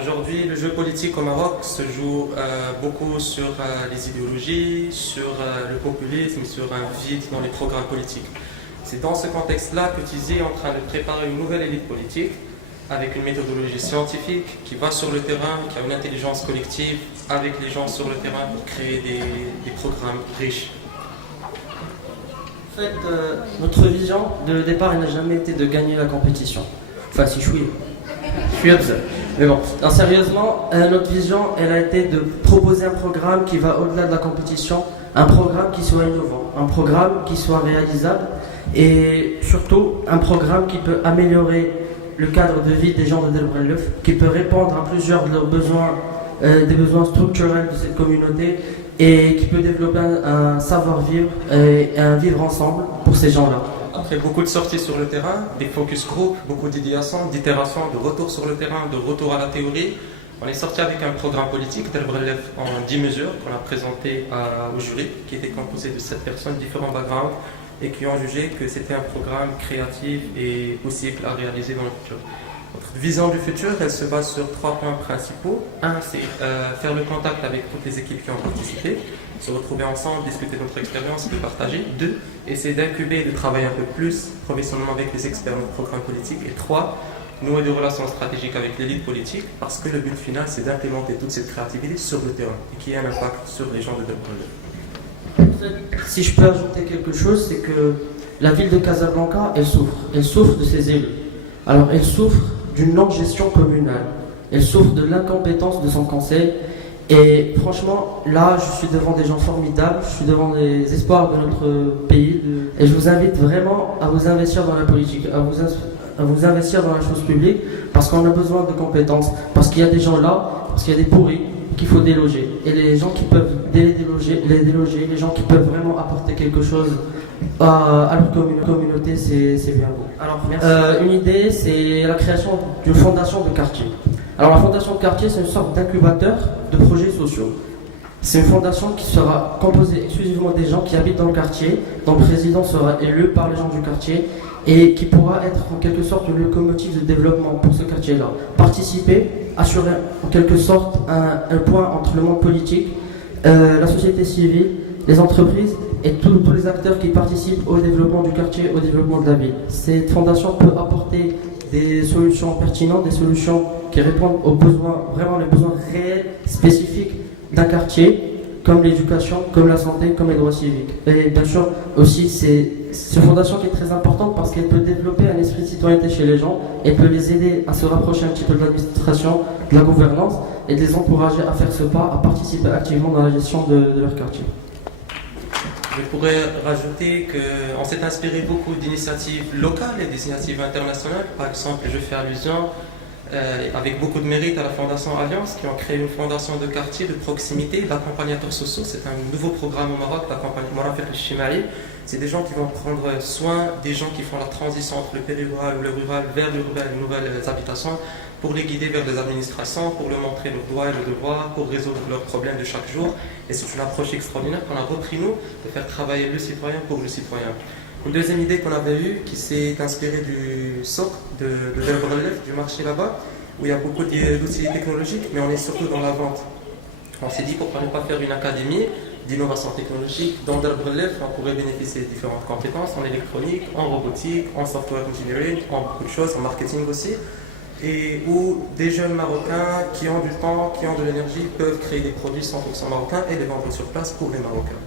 Aujourd'hui, le jeu politique au Maroc se joue beaucoup sur les idéologies, sur le populisme, sur un vide dans les programmes politiques. C'est dans ce contexte-là que Tizi est en train de préparer une nouvelle élite politique avec une méthodologie scientifique qui va sur le terrain, qui a une intelligence collective avec les gens sur le terrain pour créer des programmes riches. En fait, notre vision de départ, elle n'a jamais été de gagner la compétition. Enfin, si je suis absent. Mais bon, non, sérieusement, notre vision, elle a été de proposer un programme qui va au-delà de la compétition, un programme qui soit innovant, un programme qui soit réalisable et surtout un programme qui peut améliorer le cadre de vie des gens de Deir Broulef, qui peut répondre à plusieurs de leurs besoins, des besoins structurels de cette communauté et qui peut développer un savoir-vivre et un vivre ensemble pour ces gens-là. On fait beaucoup de sorties sur le terrain, des focus group, beaucoup d'idéations, d'itérations, de retour sur le terrain, de retour à la théorie. On est sorti avec un programme politique, Deir Broulef, en 10 mesures qu'on a présenté au jury, qui était composé de 7 personnes, différents backgrounds, et qui ont jugé que c'était un programme créatif et possible à réaliser dans le futur. Notre vision du futur, elle se base sur 3 points principaux. Un, c'est faire le contact avec toutes les équipes qui ont participé, se retrouver ensemble, discuter de notre expérience et partager. 2, essayer d'incuber et de travailler un peu plus professionnellement avec les experts de notre programme politique. Et 3, nouer des relations stratégiques avec l'élite politique, parce que le but final, c'est d'implémenter toute cette créativité sur le terrain et qui ait un impact sur les gens de Deir Broulef. Si je peux ajouter quelque chose, c'est que la ville de Casablanca, elle souffre de ses élus. Alors elle souffre d'une non-gestion communale, elle souffre de l'incompétence de son conseil, et franchement, là, je suis devant des gens formidables, je suis devant les espoirs de notre pays, et je vous invite vraiment à vous investir dans la politique, à vous investir dans la chose publique, parce qu'on a besoin de compétences, parce qu'il y a des gens là, parce qu'il y a des pourris qu'il faut déloger, et les gens qui peuvent les déloger, les gens qui peuvent vraiment apporter quelque chose à leur communauté, c'est bien beau. Alors, une idée, c'est la création d'une fondation de quartier. Alors la fondation de quartier, c'est une sorte d'incubateur de projets sociaux. C'est une fondation qui sera composée exclusivement des gens qui habitent dans le quartier, dont le président sera élu par les gens du quartier et qui pourra être en quelque sorte une locomotive de développement pour ce quartier-là. Participer, assurer en quelque sorte un point entre le monde politique, la société civile, les entreprises et tous les acteurs qui participent au développement du quartier, au développement de la ville. Cette fondation peut apporter des solutions pertinentes, des solutions qui répondent aux besoins, vraiment les besoins réels, spécifiques d'un quartier, comme l'éducation, comme la santé, comme les droits civiques. Et bien sûr, aussi, c'est une fondation qui est très importante parce qu'elle peut développer un esprit de citoyenneté chez les gens, elle peut les aider à se rapprocher un petit peu de l'administration, de la gouvernance, et de les encourager à faire ce pas, à participer activement dans la gestion de leur quartier. Je pourrais rajouter qu'on s'est inspiré beaucoup d'initiatives locales et d'initiatives internationales. Par exemple, je fais allusion avec beaucoup de mérite à la Fondation Alliance qui ont créé une fondation de quartier de proximité d'accompagnateurs sociaux. C'est un nouveau programme au Maroc d'accompagnement Chimaï. C'est des gens qui vont prendre soin des gens qui font la transition entre le périrural ou le rural vers l'urbain, les nouvelles habitations, pour les guider vers les administrations, pour leur montrer leurs droits et leurs devoirs, pour résoudre leurs problèmes de chaque jour. Et c'est une approche extraordinaire qu'on a repris nous, de faire travailler le citoyen pour le citoyen. Une deuxième idée qu'on avait eue, qui s'est inspirée du SOC de Deir Broulef, du marché là-bas, où il y a beaucoup d'outils technologiques, mais on est surtout dans la vente. On s'est dit pourquoi ne pas faire une académie d'innovation technologique. Dans Deir Broulef, on pourrait bénéficier de différentes compétences en électronique, en robotique, en software engineering, en beaucoup de choses, en marketing aussi, et où des jeunes Marocains qui ont du temps, qui ont de l'énergie, peuvent créer des produits 100% marocains et les vendre sur place pour les Marocains.